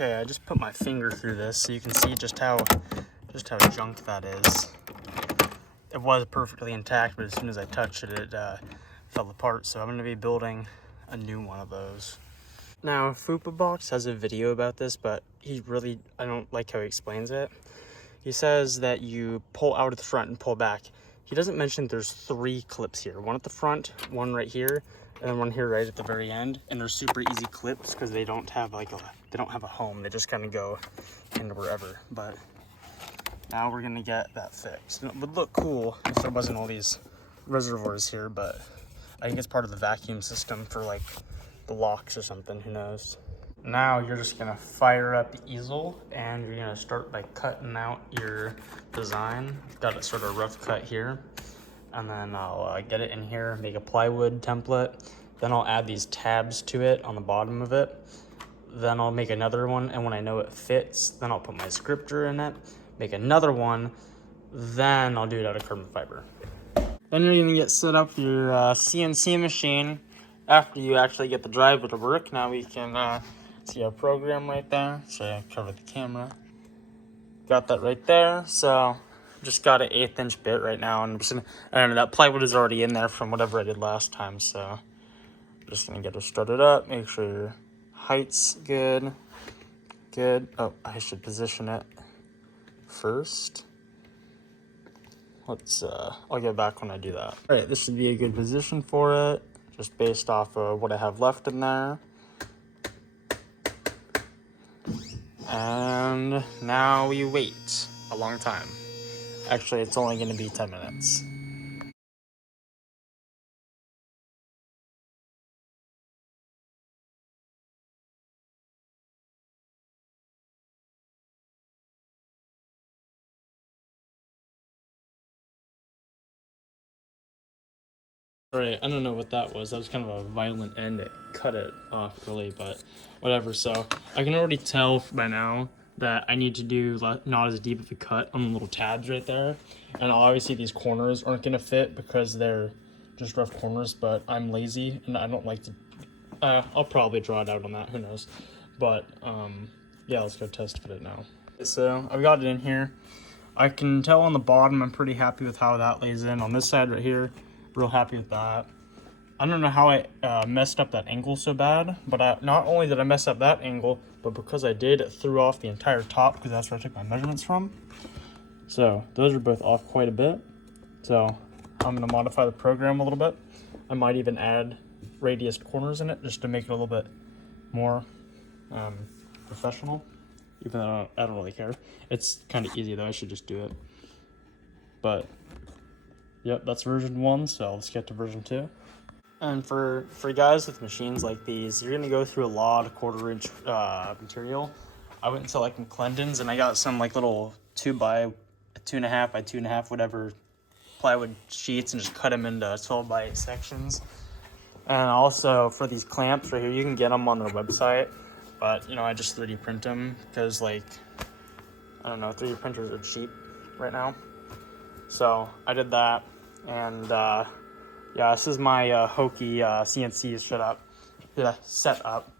Okay, I just put my finger through this so you can see just how junk that is. It was perfectly intact, but as soon as I touched it, it fell apart. So I'm going to be building a new one of those. Now, FupaBox has a video about this, but I don't like how he explains it. He says that you pull out at the front and pull back. He doesn't mention there's 3 clips here. One at the front, one right here, and then one here right at the very end. And they're super easy clips because they don't have a home. They just kind of go into wherever. But now we're gonna get that fixed. And it would look cool if there wasn't all these reservoirs here, but I think it's part of the vacuum system for like the locks or something, who knows. Now you're just gonna fire up the easel and you're gonna start by cutting out your design. I've got a sort of rough cut here, and then I'll get it in here, make a plywood template. Then I'll add these tabs to it on the bottom of it. Then I'll make another one, and when I know it fits, then I'll put my scripter in it, make another one, then I'll do it out of carbon fiber. Then you're gonna get set up your CNC machine after you actually get the driver to work. Now we can see our program right there. So I covered the camera. Got that right there. So just got an 1/8 inch bit right now, and I don't know, that plywood is already in there from whatever I did last time. So I'm just gonna get it started up. Make sure your height's good. Good. Oh, I should position it first. I'll get back when I do that. All right, this should be a good position for it, just based off of what I have left in there. And now we wait a long time. Actually, it's only gonna be 10 minutes. All right, I don't know what that was. That was kind of a violent end. It cut it off really, but whatever. So I can already tell by now that I need to do not as deep of a cut on the little tabs right there. And obviously these corners aren't gonna fit because they're just rough corners, but I'm lazy and I don't like to, I'll probably draw it out on that, who knows. But yeah, let's go test fit it now. So I've got it in here. I can tell on the bottom, I'm pretty happy with how that lays in. On this side right here, real happy with that. I don't know how I messed up that angle so bad, but not only did I mess up that angle, but because I did, it threw off the entire top because that's where I took my measurements from. So those are both off quite a bit. So I'm gonna modify the program a little bit. I might even add radiused corners in it just to make it a little bit more professional, even though I don't really care. It's kind of easy though, I should just do it. But yep, that's version 1, so let's get to version 2. And for guys with machines like these, you're gonna go through a lot of 1/4 inch material. I went to like McClendon's and I got some like little 2 by 2.5 by 2.5 whatever plywood sheets and just cut them into 12 by 8 sections. And also for these clamps right here, you can get them on their website, but you know, I just 3D print them because like, I don't know, 3D printers are cheap right now. So I did that, and yeah, this is my hokey CNC set up.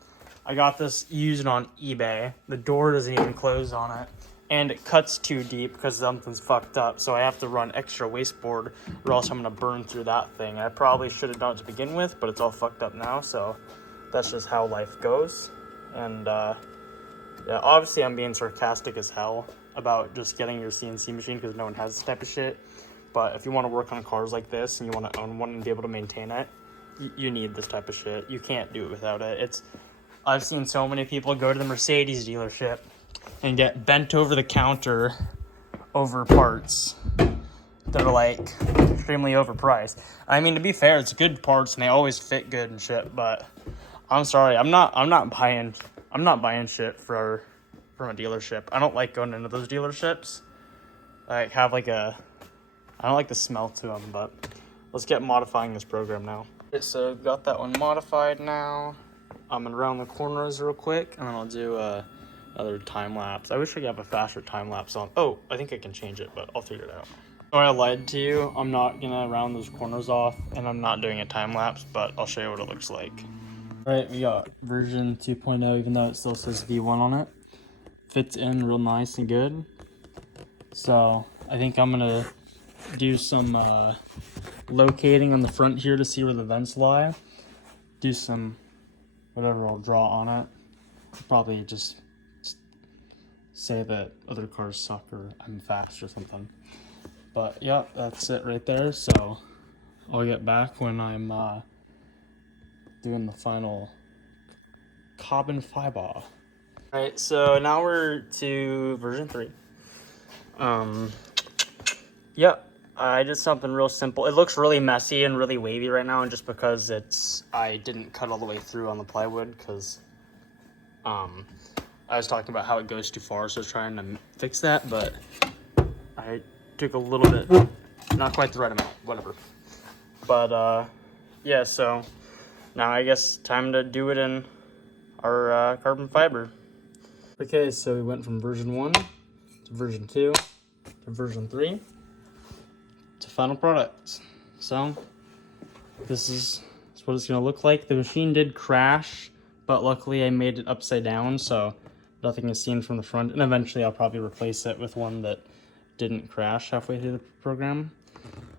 I got this used on eBay. The door doesn't even close on it, and it cuts too deep because something's fucked up. So I have to run extra wasteboard, or else I'm gonna burn through that thing. I probably should have done it to begin with, but it's all fucked up now. So that's just how life goes. And yeah, obviously I'm being sarcastic as hell about just getting your CNC machine because no one has this type of shit. But if you want to work on cars like this and you want to own one and be able to maintain it, you need this type of shit. You can't do it without it. I've seen so many people go to the Mercedes dealership and get bent over the counter over parts that are like extremely overpriced. I mean, to be fair, it's good parts and they always fit good and shit, but I'm sorry, I'm not buying shit from a dealership. I don't like going into those dealerships. Like I don't like the smell to them, but let's get modifying this program now. Okay, so got that one modified now. I'm gonna round the corners real quick, and then I'll do another time lapse. I wish I could have a faster time lapse on. Oh, I think I can change it, but I'll figure it out. Sorry, I lied to you. I'm not gonna round those corners off, and I'm not doing a time lapse, but I'll show you what it looks like. All right, we got version 2.0, even though it still says V1 on it. fits in real nice and good. So I think I'm gonna do some locating on the front here to see where the vents lie. Do some whatever I'll draw on it. Probably just say that other cars suck or I'm fast or something. But yeah, that's it right there. So I'll get back when I'm doing the final carbon fiber. Alright, so now we're to version 3. Yep, I did something real simple. It looks really messy and really wavy right now, and just because I didn't cut all the way through on the plywood, because I was talking about how it goes too far, so I was trying to fix that, but I took a little bit, not quite the right amount, whatever. But yeah, so now I guess time to do it in our carbon fiber. Okay, so we went from version 1 to version 2 to version 3 to final product. So this is what it's gonna look like. The machine did crash, but luckily I made it upside down, so nothing is seen from the front, and eventually I'll probably replace it with one that didn't crash halfway through the program.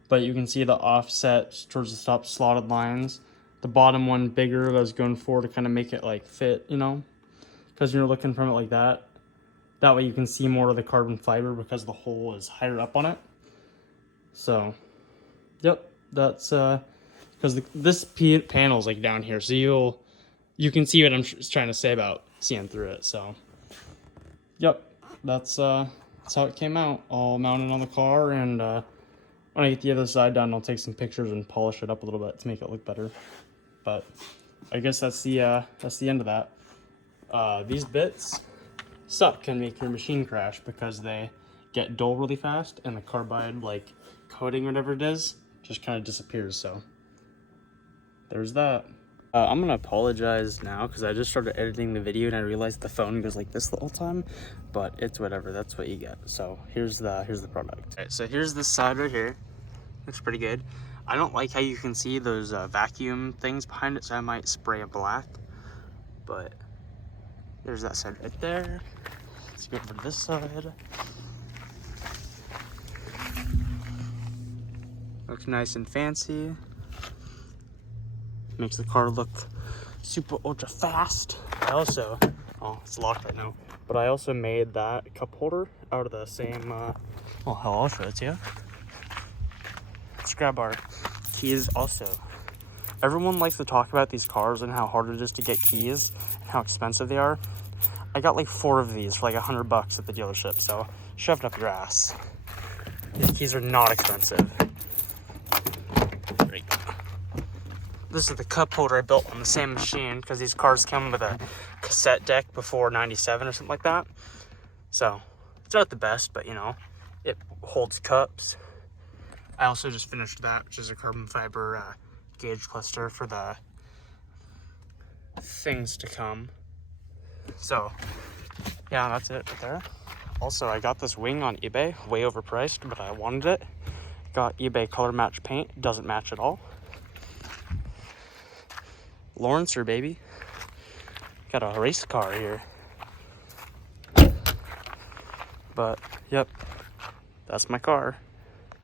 But you can see the offset towards the top slotted lines. The bottom one bigger that I was going for to kind of make it like fit, you know, because you're looking from it like that. That way you can see more of the carbon fiber because the hole is higher up on it. So, yep, that's because this panel is like down here, so you can see what I'm trying to say about seeing through it. So, yep, that's how it came out, all mounted on the car. And when I get the other side done, I'll take some pictures and polish it up a little bit to make it look better. But I guess that's the end of that. These bits suck, can make your machine crash because they get dull really fast, and the carbide like coating, whatever it is, just kind of disappears. So there's that. I'm gonna apologize now because I just started editing the video and I realized the phone goes like this the whole time, but it's whatever, that's what you get. So here's the product. All right, so here's this side right here. Looks pretty good. I don't like how you can see those vacuum things behind it, so I might spray it black. But there's that side right there. Let's go over to this side. Looks nice and fancy. Makes the car look super ultra fast. I also, oh, it's locked right now, but I also made that cup holder out of the same, well, hell, I'll show it to you. Let's grab our keys also. Everyone likes to talk about these cars and how hard it is to get keys and how expensive they are. I got like 4 of these for like $100 at the dealership, so shove it up your ass. These keys are not expensive. There you go. This is the cup holder I built on the same machine because these cars come with a cassette deck before 97 or something like that. So it's not the best, but you know, it holds cups. I also just finished that, which is a carbon fiber gauge cluster for the things to come. So yeah, that's it right there. Also, I got this wing on eBay, way overpriced, but I wanted it. Got eBay color match paint, doesn't match at all. Lawrencer, baby. Got a race car here. But, yep, that's my car.